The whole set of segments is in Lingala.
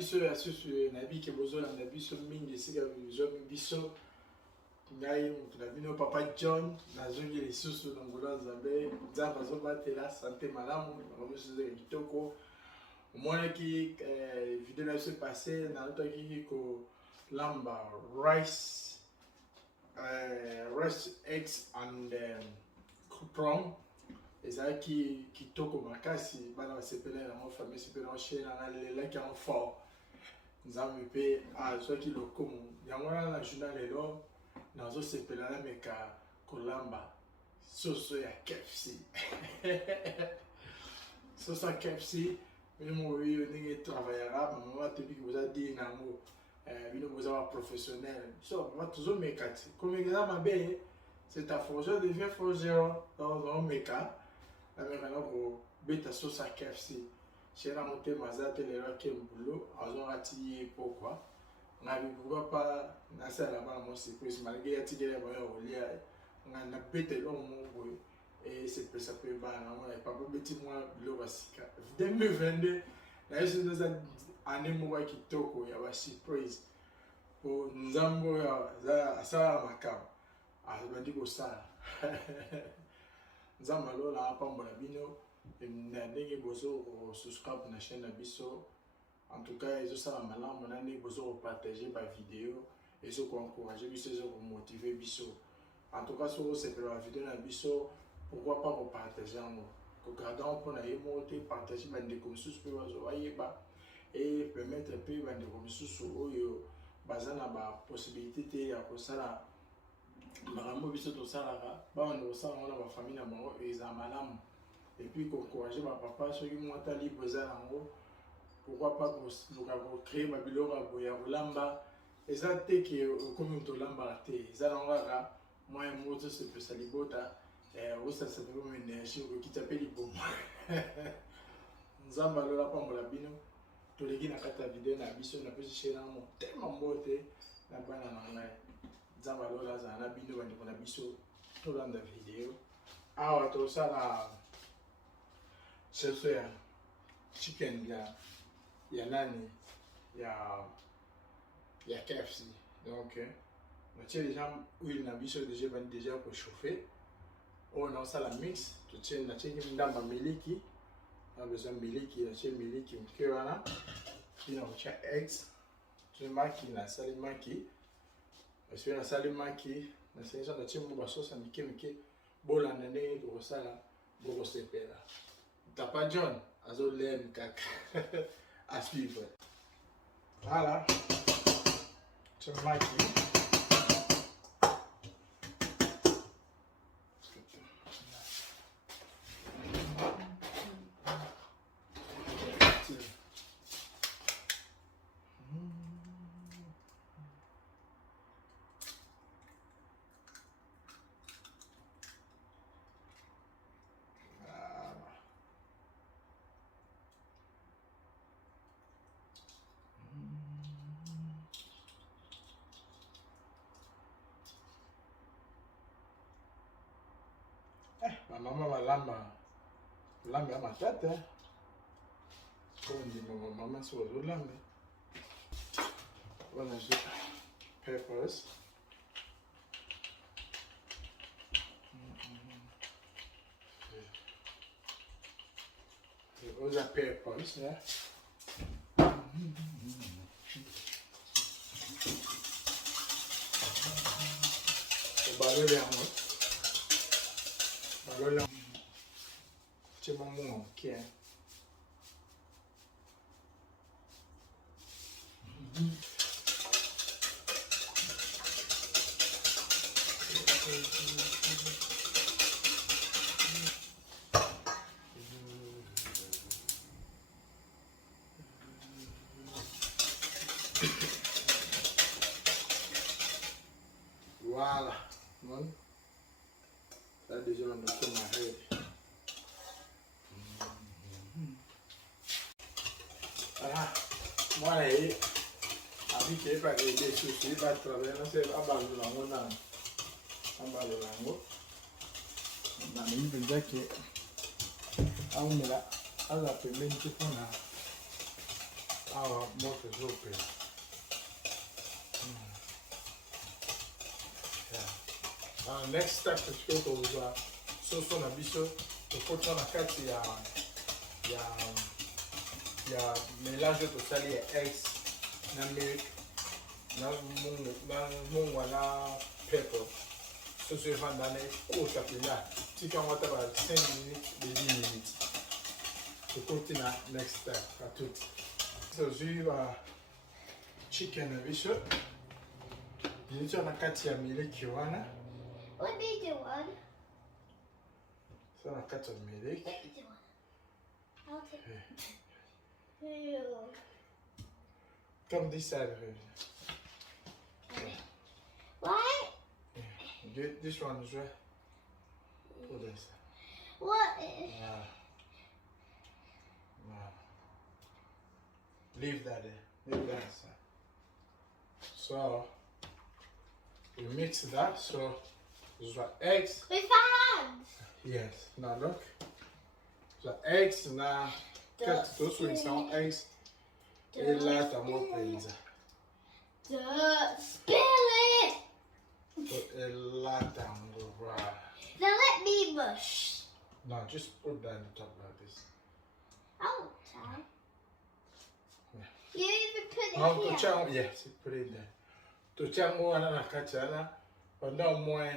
biso ya susu na bi ke bozo na biso mingi sika biso biso ngai na bino papa John na zongi les susu na ngolo nzambe nzamba zo batela santé malamu na biso ze kitoko mona ki vidéo na se passé na toki ko lamba rice eggs and prawn ezaki kitoko makasi bana basepela na mo famille sepela chez na lela ki en fort nzambe pe soki lokomo yango na journal lelo nazo sepela na meka kolamba soso ya KFC soso ya KFC bino mo yo ndenge travaillera maman tebi ki boza di nango bino boza ba professionnel so ma toujours mekati comme exemple mabe c'est ta forgeron devient forgeron dans meka la meka ko beta soso ya KFC chez la montée mazate le roke boulot azon ati pourquoi ngabi pourquoi pas na sala ba mo surprise malgré ya tigere ba yo lia ngana beta lo mo boy et c'est ça peut ba na mo pas beti moi lo basika 2022 na yesu nza ane mo wa kitoko ya ba surprise po nzambo ya za asala makam azobandi ko sala nzamba lo la pambola bino na ndenge bozo subscribe na chaîne na biso en tout cas ils ont malamu na ndenge bozo partager ba vidéo et so encourager biso so motiver biso en tout cas so c'est pour la vidéo na biso pourquoi pas partager en ko garder pour na monter partager ba ndeko mususu pe bazo ayeba et permettre pe ba ndeko mususu oyo bazana ba possibilité te ya ko sala makambo biso to sala ba on sala na ba famille na bango eza malamu et puis encourager ma papa ceux qui m'ont tali besoin nango pourquoi pas ko créer ma biloko ya kolamba eza te ki comme to lamba te eza nanga moi et moi c'est peut salibota ça ça peut me énergie ko kitape liboma nzamba lola pambola bino to leki na kata vidéo na biso na pesi chena mo tellement mbote na bana na ngai nzamba lola za na bino bandi na biso to landa vidéo awa to sala c'est chicken ya nani ya KFC donc on tient déjà huile na biso déjà pour chauffer on a ça la mix tu tiens na tiens ndamba miliki on a besoin miliki na tiens miliki mkiwana kina ucha eggs tu maki na sali maki parce que na sali maki na senza na tiens mo sauce mike bola na ne do sala boko sepela Papa John, azo l'aime caca à suivre. Voilà. Tu me maquilles. Ma maman va lamba ma tête. Comme dit ma maman sur le lambe. Voilà, j'ai peppers. Those are peppers, yeah. C'est bon moment, ok. Voilà. Bon. Ça déjà on a commencé. Voilà. Moi et avec les pas des soucis pas travailler c'est abandonner lango na abandonner lango. Na mimi déjà que au mela ala pembeni tupona Moi que je peux. Next step que tu peux faire, sauce na biso, le coton na kati ya mélange total ya eggs na milk na mungwa na pepper. Sauce vandane kota pila. Tika ngata ba 5 minutes de 10 minutes. Le coton na next step à tout. So suivre chicken na biso. Biso na kati ya milk wana. Let me do one. So na kati ya milk. Let me do one. I'll take two. Come this side. What? Get this one as well. Put this. What? Wow. Leave that there. Leave that aside. So we mix that. So those are eggs. With hands. Yes. Now look. So eggs now. Cut those with some eggs. A lot of more things. Spill it. Put a lot of more. Now let me mush. No, just put that on the top like this. Oh, sorry. Yeah. You even put it No, here. to chang, yes, put it there. To chang mo na kachana, pendant au moins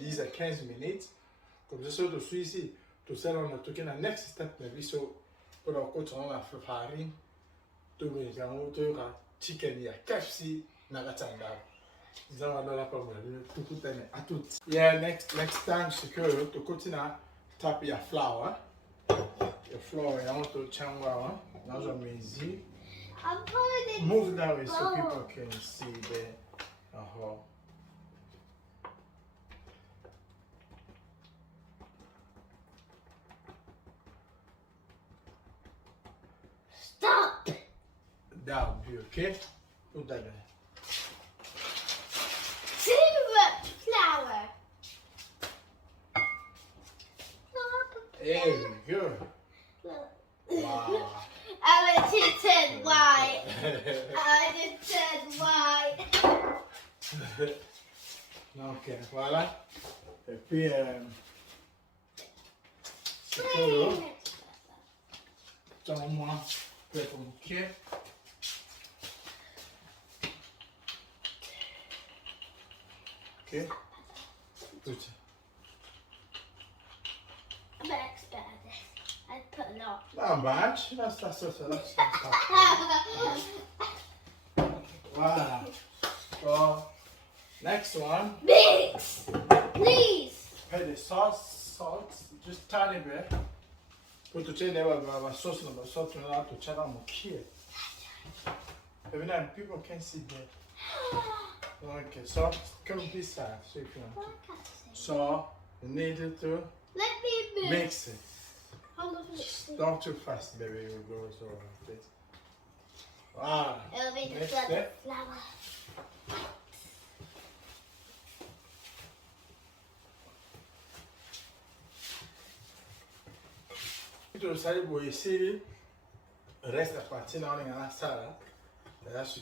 10 à 15 minutes. Comme ça, to suis ici, to sell on the token. Next step, maybe so, pour our coach on la farine, to me, to chicken ya KFC na gatanga. Zama na la pomme, to put in à tout. Yeah, next time, c'est que to continue tap your flour. Your flour, I want to chang wow. Now I'm easy. I'm putting it. Move that way so people can see the Stop. that would be okay. Put that there. Too much flour. There we go. Wow. I went to turn white. I just turned white. Ok, voilà. Et puis, c'est que là, moi, je vais comme ok. Ok. Tout. I'm an expert at this. I put a lot. Not much. That's Wow. So, next one. Mix, please. Put the salt, just tiny bit. Put the chain there, sauce number salt to allow to check out my kid. Every time people can see that. Okay, so come this side so you can. So you need it to Let me mix it. Hold on for this. Not too fast, baby. It will go so bit. Wow. It'll be the Next flour. step. Tu sai voi se resta partina on na sala. Adesso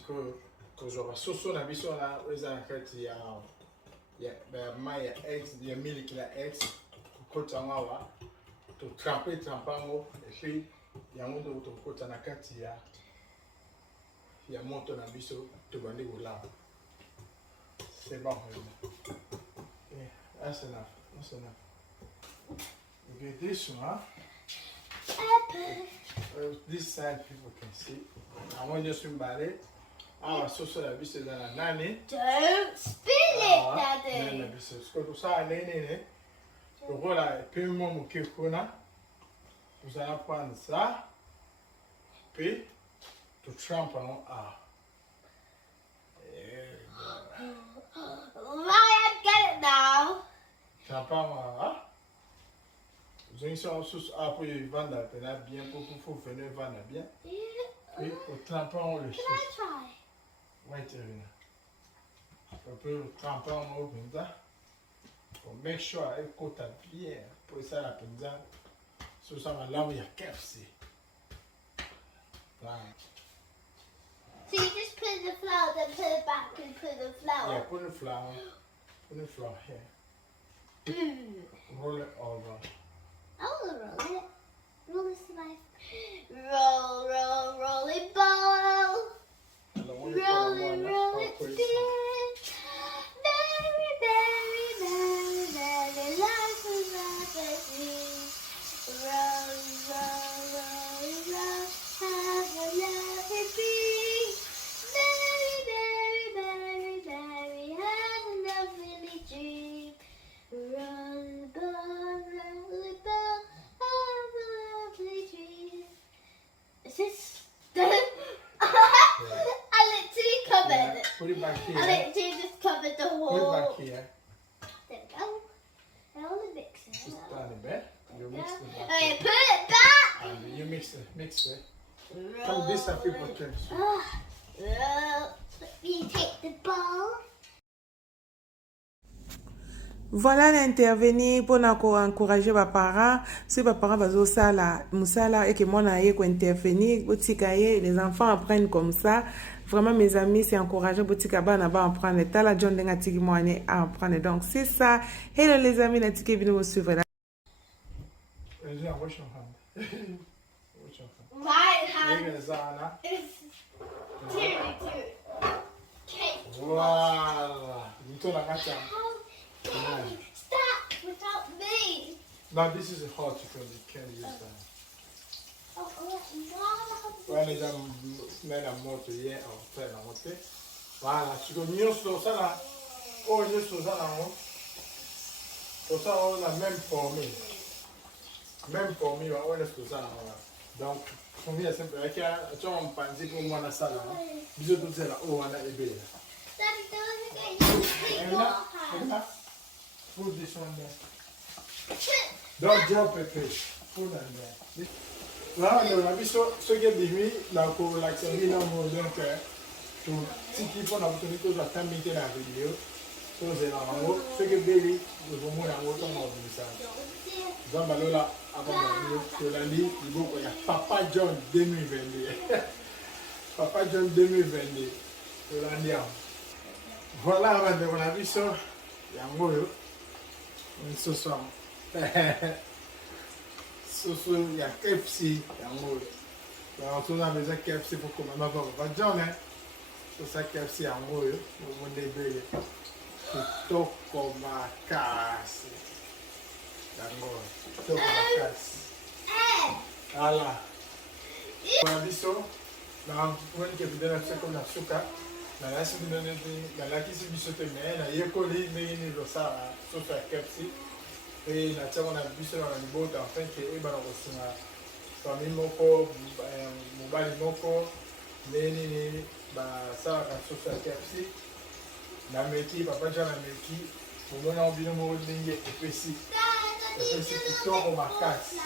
cosa va so na bisona esa kati ya my eggs, the milk la eggs. Kota ngawa to trempango et puis ya moto to kota na kati ya moto na biso to bandi gola. C'est bon. Yeah, that's enough. That's enough. Okay, this one. This side people can see. I want you to ballet. Ah, so la biso dans la nani. Don't spill it, Daddy. Nani biso. Parce que ça nene. Donc voilà, puis mon kekona. Vous allez prendre ça. Puis to trempe en A. Ryan, get it now. Trempe en A. Vous avez ça sous après vendre bien pour venir vendre bien. Puis au trempe en le Can I try? Wait a minute. On peut tremper en eau comme ça. Pour make sure elle cote bien. Pour ça la pizza. Sur ça, là où il y a KFC. Voilà. the flour, then put it back and put the flour. Yeah, put the flour. Put the flour here. Roll it over. I want to roll it. Roll it to my... Roll, roll, roll it ball. Roll it, roll it thin. Very, very, very, very life is like a dream. Roll, roll, roll, roll. Have a lovely dream. Very, very, very, very, have a lovely dream. Roll the ball, have a lovely dream. Is this done? I literally covered it. Put it back here. I literally just covered the whole. Put it back here. There we go. Now the mixer. Just down a bit. You mix it back. Okay, put it back. And you mix it. Come this up, people turn. Let me take the ball. Voilà l'intervenir pour encourager les parents. Si les parents vont ça là, musala et que moi n'aille quoi intervenir, les enfants apprennent comme ça. Vraiment mes amis, c'est encourageant botika ba na ba apprendre. Tala John denga tiki moi à apprendre. Donc c'est ça. Hello les amis, na tiki vino suivre. Wash your hand. My hand Bring it, Zana. is teary too. Cake. Voilà. You told her not to. Stop without me. Now this is hot because you can't use that. Oh, When les gens mettent la moto hier, on fait la montée. Voilà, tu peux mieux sur ça là. Oh, mieux sur ça là. Pour ça, on a même formé. Même formé, on est sur ça là. Donc, pour moi, c'est simple. Tu vois, on pense que moi, on a ça là. Bisous tout ça là. Oh, on a ébé. Put this one there. Don't drop it, please. Put that there. Voilà, on a vu ce qui est demi, la corrélation, donc, si tu fais la opportunité de la terminer la vidéo, ce qui est belli, nous allons voir autant de messages. Donc, là, avant la vidéo, je l'ai dit, il y a Papa John 2022. Papa John 2022. Je l'ai dit. Voilà, on a vu ça. Il y a un mot. Ce soir. Il y a KFC. Il y a un mot. On a besoin de KFC pour commander. Papa John, c'est ça KFC. Il y a un mot. On va débrouiller. Kykymgrace. Kykymgrace. Voilà. On a vu ça. On a vu que vous avez fait comme la souka. On a vu que vous avez fait mais on a eu collé mais il y a ça sur KFC. Et on a vu ça dans le bout enfin que et ben on a famille moko mobile moko mais ni ba ça sur KFC. La meki papa John la meki pour moi on vient mo ndenge epesi plutôt au makasi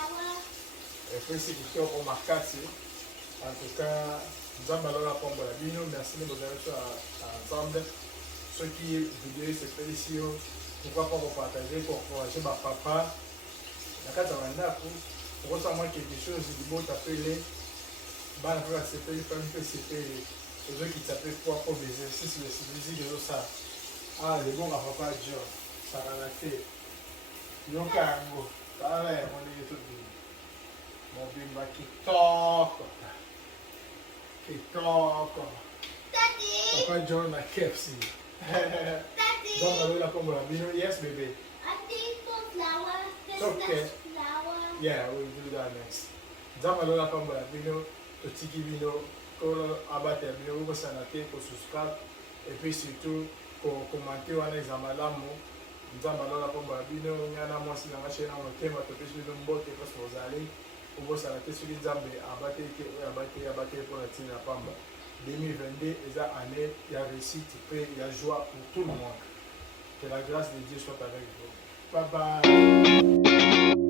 epesi plutôt au makasi en tout cas nous allons alors la pombe la bino merci de nous avoir ensemble ceux qui vidéo c'est félicité pourquoi pas vous partager pour encourager ma papa la carte à mandako pour ça moi quelque chose du beau t'appeler bah la fois c'est fait pas me c'est ceux qui s'appellent quoi pour les exercices de civilisation de ça. Ah, les bons à papa John, ça va la faire. Donc, ça va aller, on est tout bien. Mon bimba qui toque. Papa John a KFC. Daddy. John a eu la pomme la bino. Yes, baby. I think for flour. It's okay. Flour. Yeah, we'll do that next. John a eu la pomme la bino. To tiki bino. Pour abattre la vidéo, pour s'arrêter, pour subscribe et puis surtout pour commenter on les amalamu. Nous allons la pombe la vidéo, on y a moi si la chaîne on thème à toper sur le mot et parce que vous allez pour s'arrêter sur les zambes abattre pour la tine la pombe. 2022 est une année, il y a réussite, il y a joie pour tout le monde. Que la grâce de Dieu soit avec vous. Bye bye.